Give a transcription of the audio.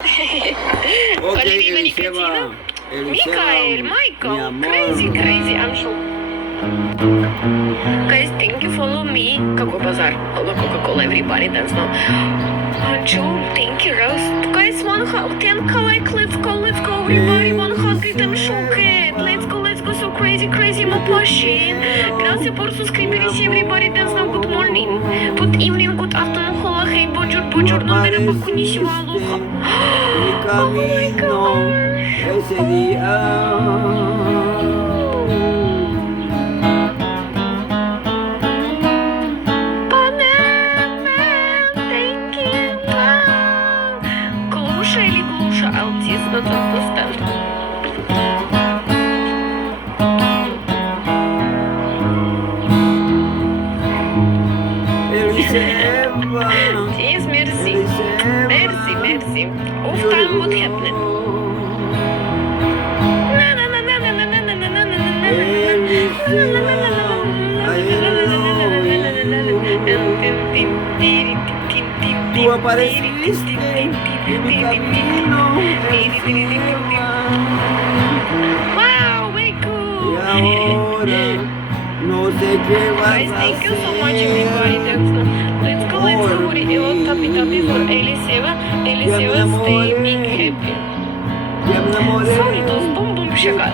Okay, Eliseva. Michael, crazy, I'm so... Guys, thank you, follow me. Какой базар? Hello, Coca-Cola, everybody dance now. Anju, thank you, Rose. Guys, 10k like, let's go, everybody. 100, I'm shocked. Let's go, so crazy, machine. Grazie por suscribirse, everybody dance now. Good morning, good evening, good afternoon, hola, hey, bonjour, no merhaba, konnichiwa, aloha. Oh my god. Ese día. Not understand. Eliseva. Yes, merci. Merci. Of time what happened. Tú apareciste en mi camino. Wow, very cool. Y ahora no sé qué vas Guys, a thank you so much, hacer. everybody. Let's go. Tappy for Eliseva. Eliseva, stay big happy. Ya me enamoré. Sorry, those boom chegar.